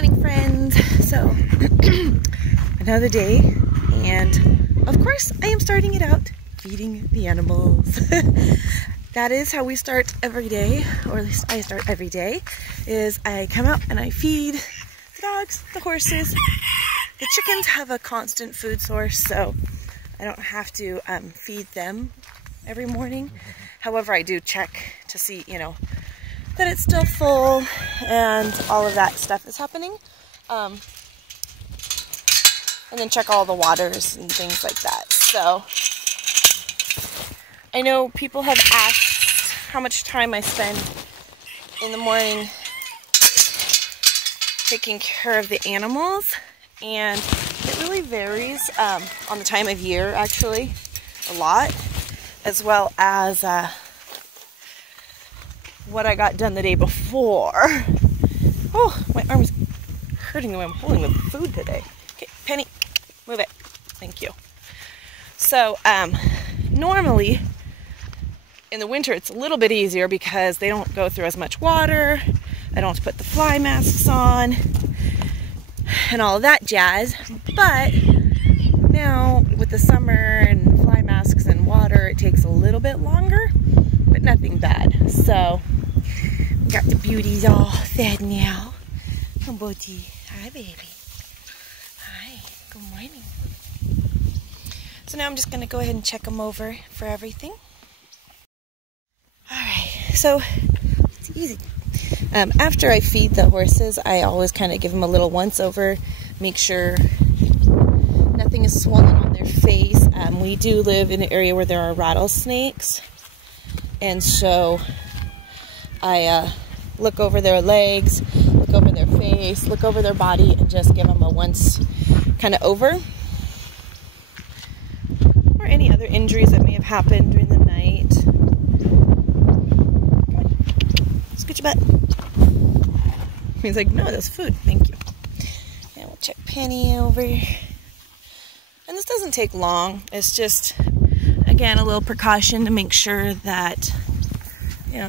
morning, friends. So another day, and of course I am starting it out feeding the animals. That is how we start every day, or at least I start every day, is I come out and I feed the dogs, the horses. The chickens have a constant food source, so I don't have to feed them every morning. However, I do check to see, that it's still full and all of that stuff is happening. And then check all the waters and things like that. So I know people have asked how much time I spend in the morning taking care of the animals, and it really varies on the time of year, actually, a lot, as well as what I got done the day before. Oh, my arm's hurting the way I'm holding the food today. Okay, Penny, move it. Thank you. So, normally, in the winter, it's a little bit easier because they don't go through as much water. I don't have to put the fly masks on and all of that jazz. But now, with the summer and fly masks and water, it takes a little bit longer, but nothing bad. So, got the beauties all fed now. Come, Bodhi. Hi, baby. Hi. Good morning. So now I'm just going to go ahead and check them over for everything. Alright, so it's easy. After I feed the horses, I always kind of give them a little once over, make sure nothing is swollen on their face. We do live in an area where there are rattlesnakes, and so I look over their legs, look over their face, look over their body, and just give them a once kind of over. Or any other injuries that may have happened during the night. Come on. Scoot your butt. He's like, no, that's food. Thank you. And we'll check Penny over. And this doesn't take long. It's just, again, a little precaution to make sure that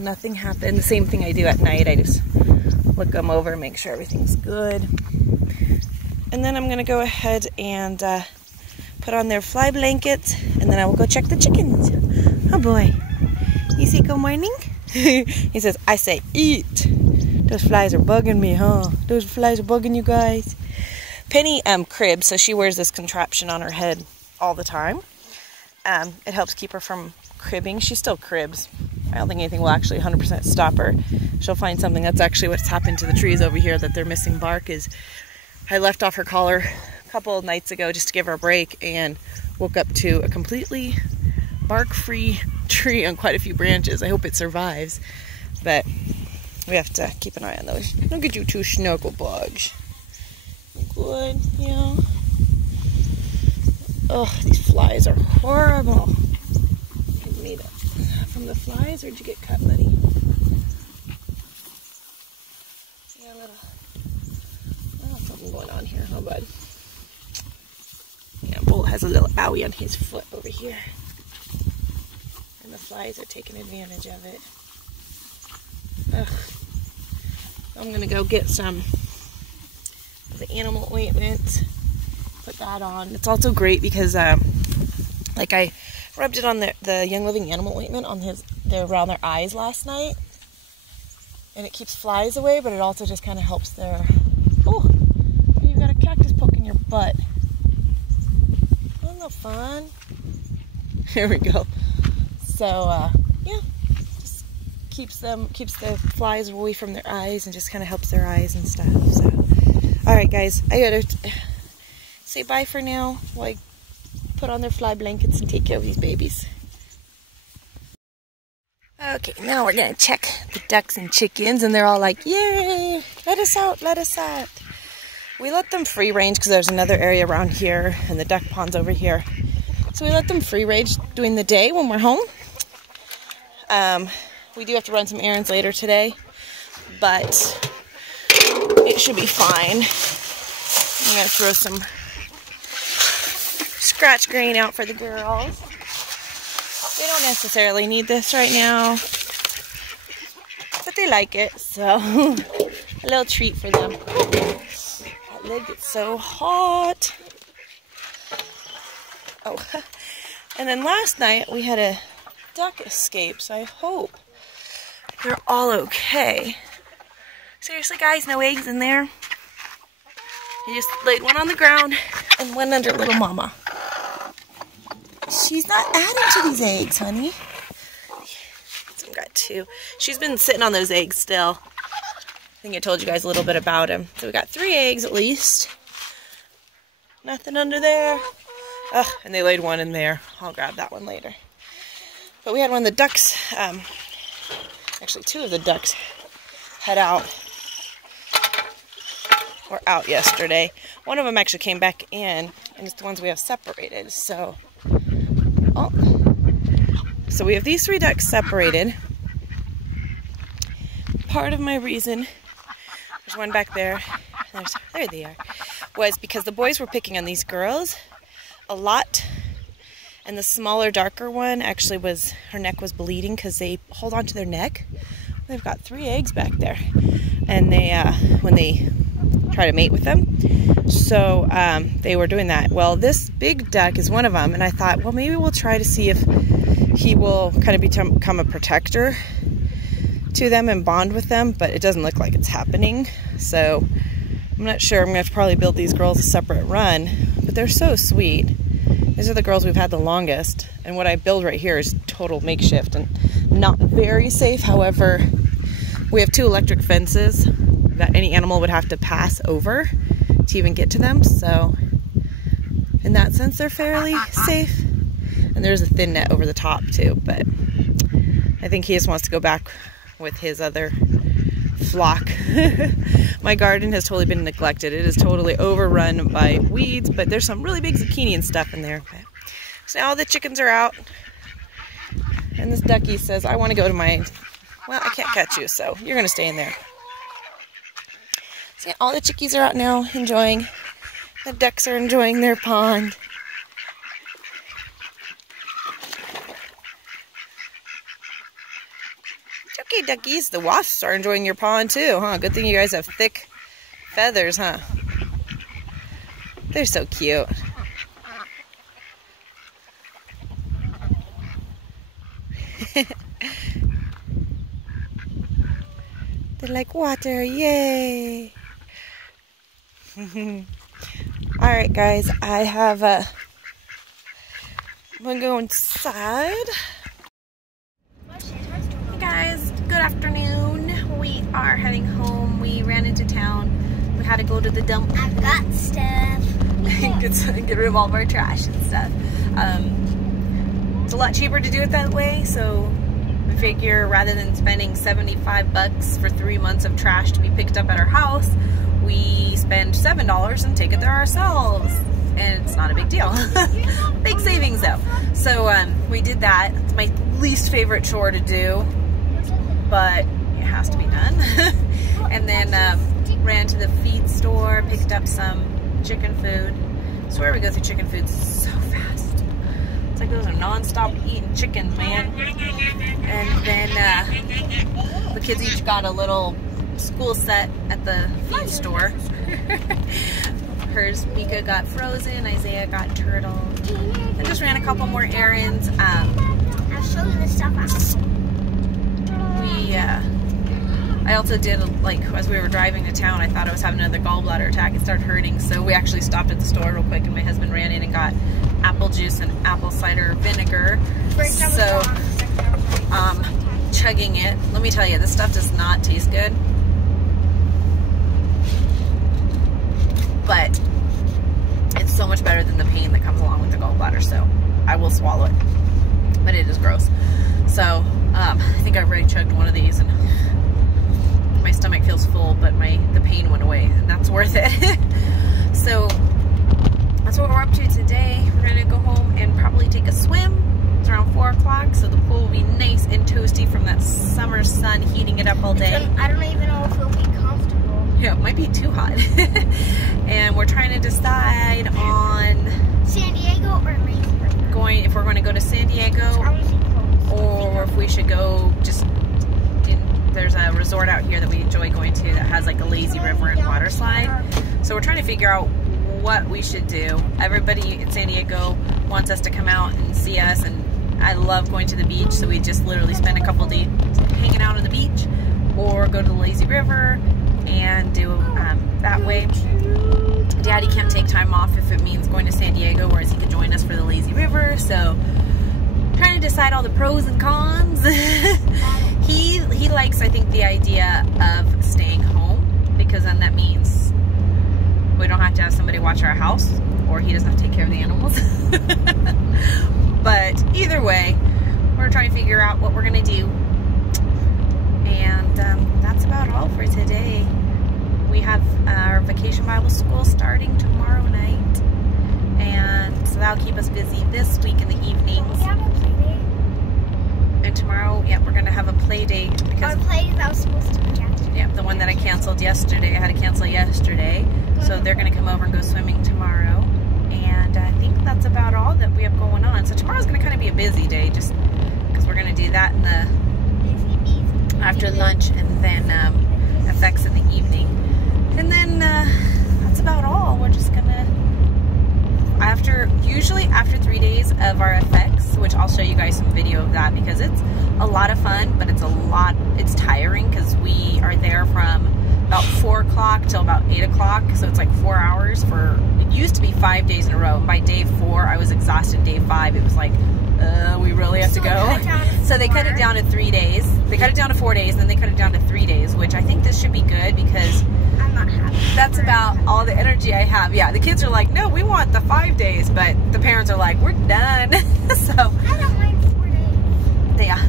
nothing happened. The same thing I do at night. I just look them over, make sure everything's good. And then I'm going to go ahead and put on their fly blankets, and then I will go check the chickens. Oh boy. You say good morning? He says, I say eat. Those flies are bugging me, huh? Those flies are bugging you guys. Penny cribs, so she wears this contraption on her head all the time. It helps keep her from cribbing. She still cribs. I don't think anything will actually 100% stop her. She'll find something. That's actually what's happened to the trees over here, that they're missing bark. Is I left off her collar a couple of nights ago just to give her a break, and woke up to a completely bark-free tree on quite a few branches. I hope it survives, but we have to keep an eye on those. Look at you two snuggle bugs. Good, yeah. Oh, these flies are horrible. You made it from the flies, or did you get cut, buddy? Yeah, a little something going on here, huh, bud? Yeah, Bull has a little owie on his foot over here. And the flies are taking advantage of it. Ugh. I'm going to go get some of the animal ointment. Put that on. It's also great because, like, I rubbed it on the Young Living animal ointment on around their eyes last night. And it keeps flies away, but it also just kind of helps their... Oh, you've got a cactus poking your butt. Isn't that fun? Here we go. So, yeah, just keeps the flies away from their eyes and just kind of helps their eyes and stuff. So, all right, guys, I gotta say bye for now while I put on their fly blankets and take care of these babies. Okay, now we're gonna check the ducks and chickens, and they're all like, yay, let us out, let us out. We let them free range because there's another area around here and the duck pond's over here. So we let them free range during the day when we're home. We do have to run some errands later today, but it should be fine. I'm going to throw some scratch grain out for the girls. They don't necessarily need this right now, but they like it, so a little treat for them. That lid gets so hot. Oh, and then last night we had a duck escape, so I hope they're all okay. Seriously, guys, no eggs in there. I just laid one on the ground and one under little mama. She's not adding to these eggs, honey. So I've got 2. She's been sitting on those eggs still. I think I told you guys a little bit about them. So we got 3 eggs at least. Nothing under there. Ugh, and they laid one in there. I'll grab that one later. But we had one of the ducks, actually 2 of the ducks head out. Or out yesterday. One of them actually came back in, and it's the ones we have separated. So, oh. So we have these 3 ducks separated. Part of my reason, there's one back there, there they are, was because the boys were picking on these girls a lot, and the smaller, darker one actually was, her neck was bleeding because they hold on to their neck. They've got 3 eggs back there, and they, when they try to mate with them, so they were doing that. Well, this big duck is one of them, and I thought, well, maybe we'll try to see if he will kind of become a protector to them and bond with them, but it doesn't look like it's happening, so I'm not sure. I'm going to have to probably build these girls a separate run, but they're so sweet. These are the girls we've had the longest, and what I build right here is total makeshift and not very safe. However, we have 2 electric fences that any animal would have to pass over to even get to them, so in that sense they're fairly safe. And there's a thin net over the top too, but I think he just wants to go back with his other flock. My garden has totally been neglected. It is totally overrun by weeds, but there's some really big zucchini and stuff in there. So now all the chickens are out, and this ducky says, I want to go to my, well, I can't catch you, so you're going to stay in there. So all the chickies are out now enjoying. The ducks are enjoying their pond. Okay, duckies, the wasps are enjoying your pond too, huh? Good thing you guys have thick feathers, huh? They're so cute. They like water, yay! Alright guys, I have I'm gonna go inside. Hey guys, good afternoon. We are heading home. We ran into town. We had to go to the dump. I've got stuff. Get rid of all of our trash and stuff. It's a lot cheaper to do it that way, so we figure rather than spending $75 for 3 months of trash to be picked up at our house, we spend $7 and take it there ourselves. And it's not a big deal. Big savings though. So we did that. It's my least favorite chore to do, but it has to be done. And then ran to the feed store, picked up some chicken food. I swear we go through chicken food so fast. It's like those are non-stop eating chicken, man. And then the kids each got a little school set at the feed store. Hers, Mika got frozen, Isaiah got turtle. I just ran a couple more errands. I'll show you the stuff out. I also did, like, as we were driving to town, I thought I was having another gallbladder attack. It started hurting, so we actually stopped at the store real quick, and my husband ran in and got apple juice and apple cider vinegar. So, chugging it. Let me tell you, this stuff does not taste good. But it's so much better than the pain that comes along with the gallbladder, so I will swallow it. But it is gross. So, I think I've already chugged one of these, and my stomach feels full, but the pain went away, and that's worth it. So that's what we're up to today. We're gonna go home and probably take a swim. It's around 4 o'clock, so the pool will be nice and toasty from that summer sun heating it up all day. I don't even know if it'll be comfortable. Yeah, it might be too hot. And we're trying to decide on San Diego or Mason. If we're going to go to San Diego, or if we should go just there's a resort out here that we enjoy going to that has like a lazy river and water slide. So we're trying to figure out what we should do. Everybody in San Diego wants us to come out and see us, and I love going to the beach, so we just literally spend a couple days hanging out on the beach or go to the lazy river and do that way. Daddy can't take time off if it means going to San Diego, whereas he could join us for the lazy river. So trying to decide all the pros and cons. He likes, I think, the idea of staying home, because then that means we don't have to have somebody watch our house, or he doesn't have to take care of the animals. But either way, we're trying to figure out what we're gonna do, and that's about all for today. We have our Vacation Bible School starting tomorrow night, and so that'll keep us busy this week in the evenings. And tomorrow, yeah, we're gonna have a play date, because our play that was supposed to be yesterday. Yeah, the one that I canceled yesterday. I had to cancel yesterday, so they're gonna come over and go swimming tomorrow. And I think that's about all that we have going on. So tomorrow's gonna kind of be a busy day, just because we're gonna do that in the after lunch, and then effects in the evening. And then that's about all. We're just gonna, usually after 3 days of our effects, which I'll show you guys some video of that, because it's a lot of fun, but it's tiring, because we are there from about 4 o'clock till about 8 o'clock, so it's like 4 hours for, it used to be 5 days in a row, and by day 4 I was exhausted. Day 5 it was like, we really have to go. So they cut it down to 3 days. They cut it down to 4 days, and then they cut it down to 3 days, which I think this should be good, because I'm not happy. that's about all the energy I have. Yeah, the kids are like, no, we want the 5 days, but the parents are like, we're done. So I don't mind 4 days. yeah,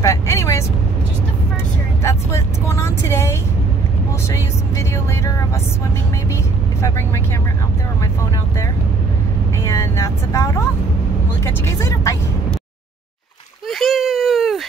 but anyways, Just the first year. that's what's going on today. We'll show you some video later of us swimming, maybe, if I bring my camera out there or my phone out there. And that's about all. We'll catch you guys later. Bye. Woohoo!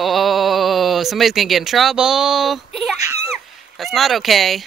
Oh, somebody's gonna get in trouble. That's not okay.